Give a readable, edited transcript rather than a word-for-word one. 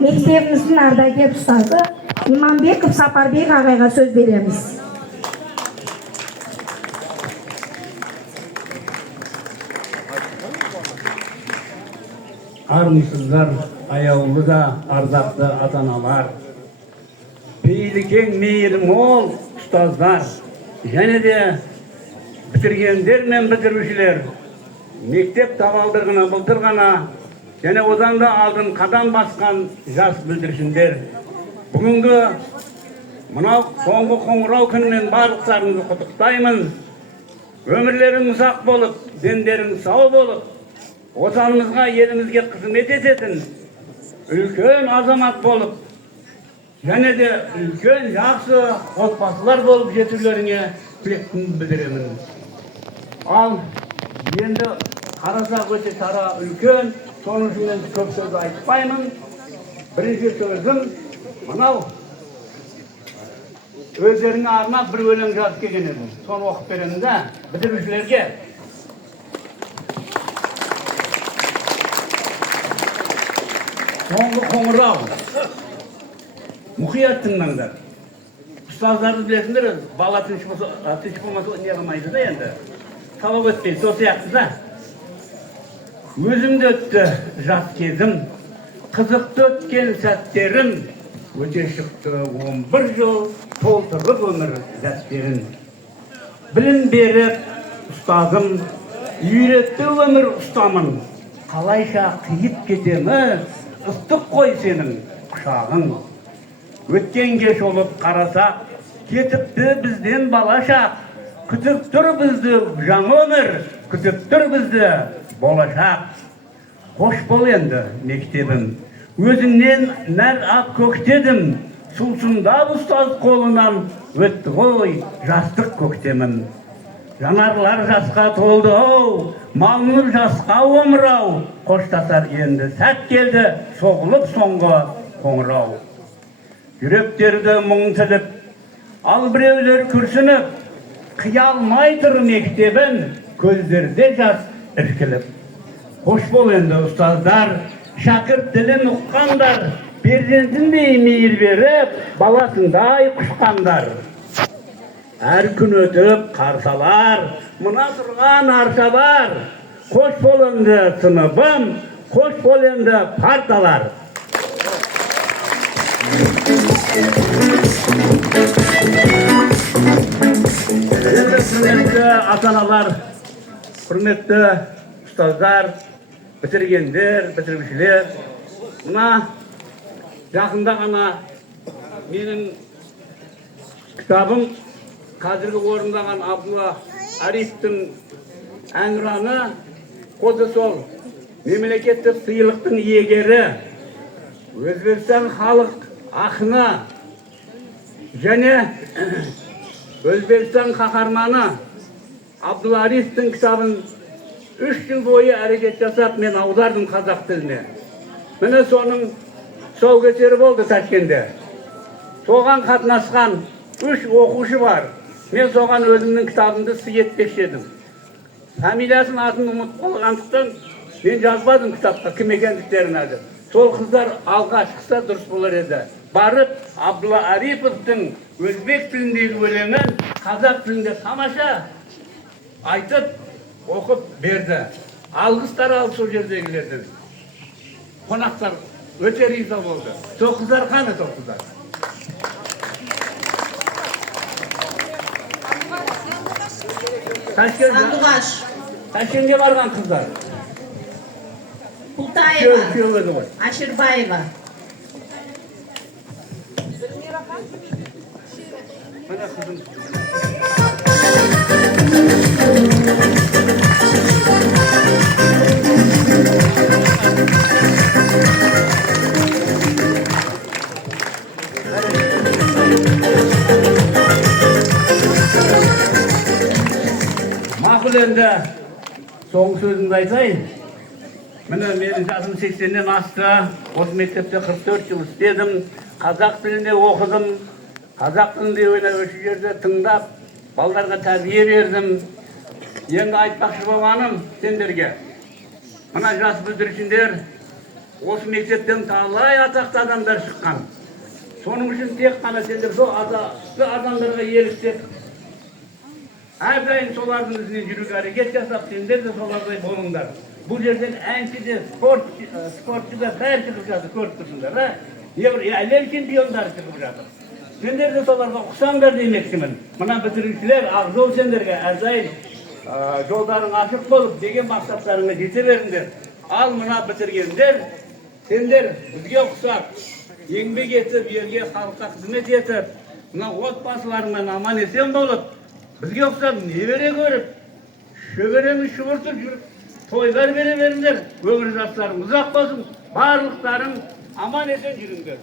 мектебіміздің ардагер ұстазы Иманбеков Сапарбек ағайға сөз береміз. Армысыздар, аяулы да ардақты ата-аналар, пейілі кең мейірі мол ұстаздар, және де бітіргендер мен бітірушілер, мектеп табалдырығына былтыр ғана және одан да алдын қадам басқан жас бүлдіршіндер. Бүгінгі мынау соңғы қоңырау күнімен барлықтарыңызды құттықтаймын. Өмірлерің ұзақ болып, дендерің сау болып, отанымызға, елімізге қызмет ететін үлкен азамат болып, және де үлкен жақсы отбасылар болып жетулеріңе тілектімді білдіремін. Ал енді қарасақ өте шара үлкен, соның үшін көп сөз айтпаймын. Бірінші сөзім мынау өздеріңе арнап бір өлең жазып келген едім. Соны оқып беремін да бітірушілерге. Соңғы қоңырау. Мұқият тыңдаңдар. Ұстаздарды білесіңдер, бала тыныш болмаса не қылмайды да енді. Талап өтпейді, сол сияқты да. Өзімде өтті жас кезім, қызықты өткен сәттерім, өте шықты 11 жыл толтырып өмір дәстерін. Білім беріп ұстазым, үйретті өмір ұстамын, қалайша қиып кетемі, ыстық қой сенің құшағың. Өткенге шолып қарасақ, кетіпті бізден балашақ, күтіп тұр бізді жаңа өмір, күтіп тұр бізді болашақ. Қош бол енді мектебім, өзіңнен нәр ақ көктедім, сусындап ұстаз қолынан өтті ғой жастық көктемім. Жанарлар жасқа толды оу, маңнұр жасқа омырау, қоштасар енді сәт келді, соғылып соңғы қоңырау. Жүректерді мұң тіліп, ал біреулер күрсініп, қия алмай тұр мектебін, көздерде жас іркіліп. Қош бол енді ұстаздар, шәкірт тілін ұққандар, перзентіндей мейір беріп, баласындай құшқандар. Әр күн өтіп қарсалар, мына тұрған аршалар. Қош бол енді сыныбым, қош бол енді парталар. Құрметті ата-аналар, құрметті ұстаздар, бітіргендер, бітірушілер, мына жақында ғана менің кітабым қазіргі орындаған Абдулла Арифтің әнұраны коды сол мемлекеттік сыйлықтың иегері, Өзбекстан халық ақыны және Өзбекстан қаһарманы Абдулла Арифтің кітабын 3 жыл бойы әрекет жасап мен аудардым қазақ тіліне. Міне соның тұсаукесері болды Ташкентте. Соған қатынасқан 3 оқушы бар. Мен соған өзімнің кітабымды сый етпекші едім. Фамилиясын атын ұмытып қалғандықтан мен жазбадым кітапқа кім екендіктерін әлі. Сол қыздар алға шықса дұрыс болар еді. Барып Абдулла Ариповтың өзбек тіліндегі өлеңін қазақ тілінде тамаша айтып оқып берді. Алғыстар алды сол жердегілерден. Қонақтар өте риза болды. Сол қыздар қане сол қыздар? Сандуғаш. Ташкентке барған қыздар. Пултаева. Аширбаева. Міне қызым. Мақұл енді соңғы сөзімді айтайын. Міне менің жасым 80-ден асты. Осы мектепте 44 жыл істедім. Қазақ тілінде оқыдым. Қазақ тілінде осы жерде тыңдап, балдарға тәрбие бердім. Енді айтпақшы болғаным сендерге. Мына жас бүлдіршіндер Осы мектептен талай атақты адамдар шыққан. Соның үшін тек қана сендер сол атақты адамдарға еліктеп, әрдайым солардың ізіне жүруге әрекет жасап, сендер де солардай болыңдар. Бұл жерден әнші де, спортшы да бәрі шығып жатыр, көріп тұрсыңдар. Әлем чемпиондары шығып жатыр. Сендер де соларға ұқсаңдар демекшімін. Мына бітірушілер Ақжол сендерге әрдайым жолдарың ашық болып деген мақсаттарыңа жете беріңдер. Ал мына бітіргендер, сендер бізге ұқсап, еңбек етіп, елге халыққа қызмет етіп, мына отбасыларыңмен аман есен болып, бізге ұқсап небере көріп, шөберені шұбыртып жүріп, тойлар бере беріңдер. Өмір жастарың ұзақ болсын, барлықтарың аман есен жүріңдер.